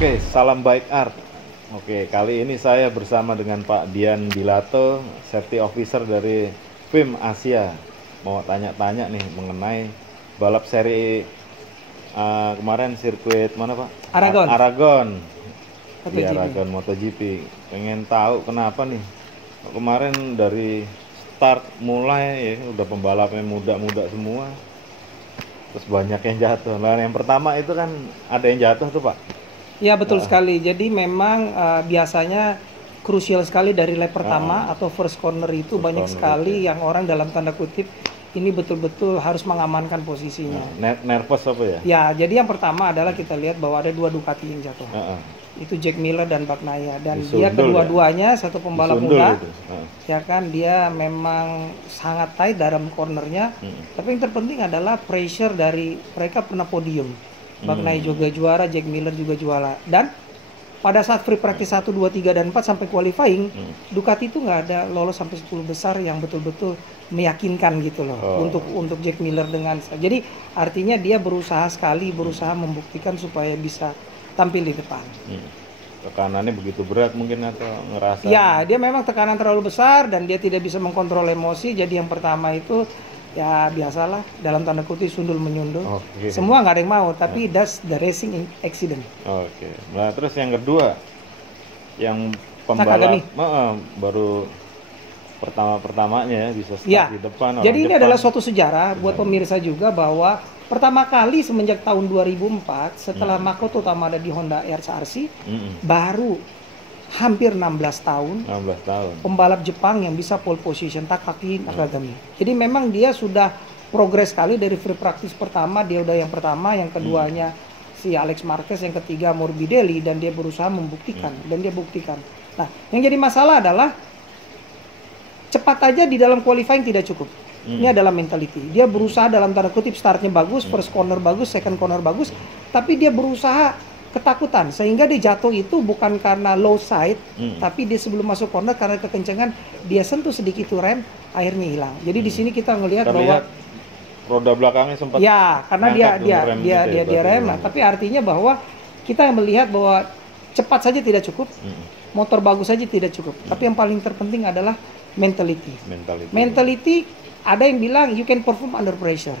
Oke, salam baik art. Oke, kali ini saya bersama dengan Pak Dian Bilato, Safety Officer dari FIM Asia. Mau tanya-tanya nih mengenai balap seri kemarin sirkuit mana Pak? Aragon. Aragon. Di MotoGP. Aragon MotoGP. Pengen tahu kenapa nih? Kemarin dari start mulai ya udah pembalapnya muda-muda semua. Terus banyak yang jatuh. Nah, yang pertama itu kan ada yang jatuh tuh Pak. Ya betul sekali. Jadi memang biasanya krusial sekali dari lap pertama atau first corner itu banyak corner sekali yang orang dalam tanda kutip ini betul-betul harus mengamankan posisinya. Nervous apa ya? Ya, jadi yang pertama adalah kita lihat bahwa ada dua Ducati yang jatuh. Itu Jack Miller dan Bagnaia, dan dia kedua-duanya satu pembalap muda. Ya kan, dia memang sangat tight dalam cornernya. Tapi yang terpenting adalah pressure dari mereka pernah podium. Bagnaia juga juara, Jack Miller juga juara. Dan pada saat free practice 1, 2, 3, dan 4 sampai qualifying, Ducati itu nggak ada lolos sampai 10 besar yang betul-betul meyakinkan gitu loh untuk Jack Miller dengan. Jadi artinya dia berusaha membuktikan supaya bisa tampil di depan. Tekanannya begitu berat mungkin atau ngerasa? Ya, dia memang tekanan terlalu besar dan dia tidak bisa mengkontrol emosi. Jadi yang pertama itu ya biasalah dalam tanda kutip sundul menyundul. Semua nggak ada yang mau, tapi that's the racing accident. Nah terus yang kedua, yang pembalap baru pertamanya ya bisa start di depan. Jadi ini adalah suatu sejarah buat pemirsa juga bahwa pertama kali semenjak tahun 2004 setelah Makoto Tamada di Honda RCRC baru hampir 16 tahun pembalap Jepang yang bisa pole position, Takaki Nakagami. Jadi memang dia sudah progres sekali dari free practice pertama, dia udah yang pertama, yang keduanya si Alex Marquez, yang ketiga Morbidelli, dan dia berusaha membuktikan dan dia buktikan. Nah, yang jadi masalah adalah cepat aja di dalam qualifying tidak cukup. Ini adalah mentality. Dia berusaha dalam tanda kutip startnya bagus, first corner bagus, second corner bagus, tapi dia berusaha ketakutan sehingga dia jatuh itu bukan karena low side, tapi dia sebelum masuk corner karena kekencangan dia sentuh sedikit rem, akhirnya hilang. Jadi di sini kita ngelihat bahwa roda belakangnya sempat karena dia rem lah. Tapi artinya bahwa kita melihat bahwa cepat saja tidak cukup, motor bagus saja tidak cukup. Tapi yang paling terpenting adalah mentality. Ada yang bilang you can perform under pressure.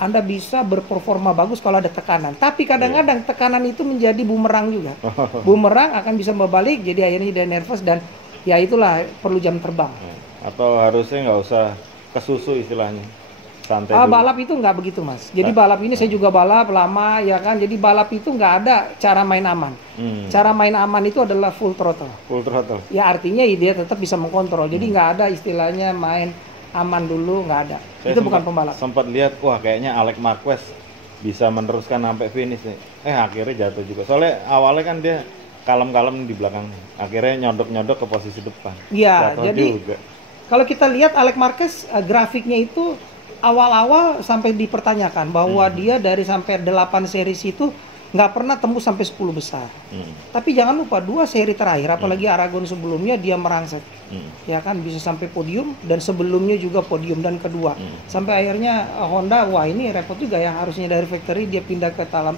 Anda bisa berperforma bagus kalau ada tekanan. Tapi kadang-kadang tekanan itu menjadi bumerang juga. Bumerang akan bisa berbalik, jadi akhirnya dia nervous dan ya itulah perlu jam terbang. Atau harusnya nggak usah kesusu istilahnya. Santai dulu. Balap itu nggak begitu Mas. Jadi balap ini saya juga balap lama ya kan. Jadi balap itu nggak ada cara main aman. Cara main aman itu adalah full throttle. Full throttle. Ya artinya dia tetap bisa mengkontrol. Jadi nggak ada istilahnya main aman dulu, nggak ada. Itu bukan pembalap. Sempat lihat, wah kayaknya Alex Marquez bisa meneruskan sampai finish nih. Akhirnya jatuh juga. Soalnya awalnya kan dia kalem-kalem di belakang. Akhirnya nyodok-nyodok ke posisi depan. Iya, jadi kalau kita lihat Alex Marquez grafiknya itu awal-awal sampai dipertanyakan bahwa dia dari sampai 8 series itu nggak pernah tembus sampai 10 besar. Tapi jangan lupa 2 seri terakhir, apalagi Aragon sebelumnya dia merangsek. Ya kan bisa sampai podium dan sebelumnya juga podium dan kedua. Sampai akhirnya Honda, wah ini repot juga ya, harusnya dari factory dia pindah ke dalam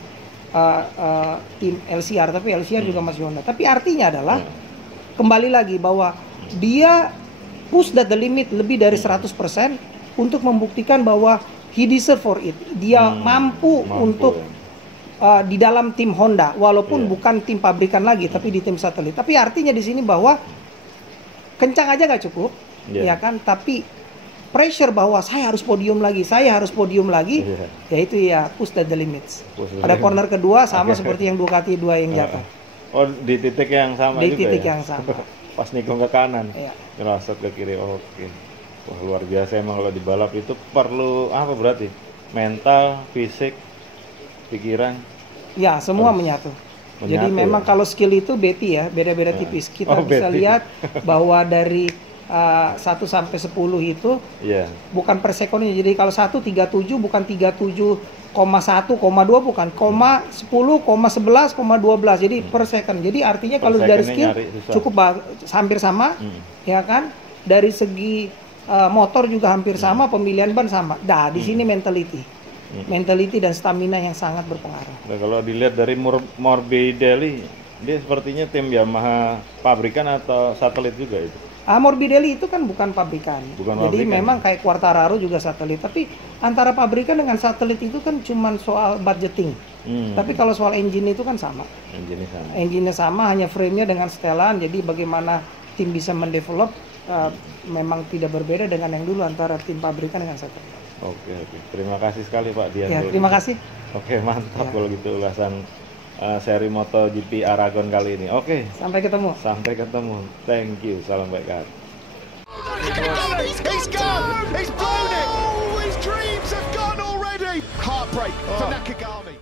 tim LCR, tapi LCR juga masih Honda. Tapi artinya adalah kembali lagi bahwa dia push the limit lebih dari 100% untuk membuktikan bahwa he deserve for it. Dia mampu untuk di dalam tim Honda, walaupun bukan tim pabrikan lagi, tapi di tim satelit. Tapi artinya di sini bahwa kencang aja nggak cukup, ya kan? Tapi pressure bahwa saya harus podium lagi, ya itu ya push the limits. Pada corner kedua sama seperti yang Ducati 2 yang jatuh. Oh, di titik yang sama di juga titik ya? yang sama. Pas nikung ke kanan, ngerasot ke kiri. Oke. Wah luar biasa emang kalau di balap itu perlu apa berarti? Mental, fisik, pikiran. Ya, semua menyatu. Jadi memang kalau skill itu beda-beda tipis. Kita bisa lihat bahwa dari 1 sampai 10 itu bukan per sekonnya. Jadi kalau 1:37 bukan 37,1,2 bukan, 10,11,12. Jadi per second. Jadi artinya kalau dari skill cukup hampir sama, ya kan? Dari segi motor juga hampir sama, pemilihan ban sama. Nah, di sini mentality dan stamina yang sangat berpengaruh. Nah, kalau dilihat dari Morbidelli Dia sepertinya tim Yamaha pabrikan atau satelit juga itu? Morbidelli itu kan bukan pabrikan. Bukan Jadi pabrikan. memang kayak Quartararo juga satelit. Tapi antara pabrikan dengan satelit itu kan cuman soal budgeting. Tapi kalau soal engine itu kan sama. Engine sama. Engine-nya sama, hanya frame-nya dengan setelan. Jadi bagaimana tim bisa mendevelop memang tidak berbeda dengan yang dulu antara tim pabrikan dengan satelit. Oke. Terima kasih sekali Pak Dian. Ya, terima kasih. Oke, mantap kalau gitu ulasan seri MotoGP Aragon kali ini. Oke. Sampai ketemu. Sampai ketemu. Thank you. Salam baik Kak. He's gone! He's blown it! Oh, his dreams have gone already! Heartbreak for Nakagami.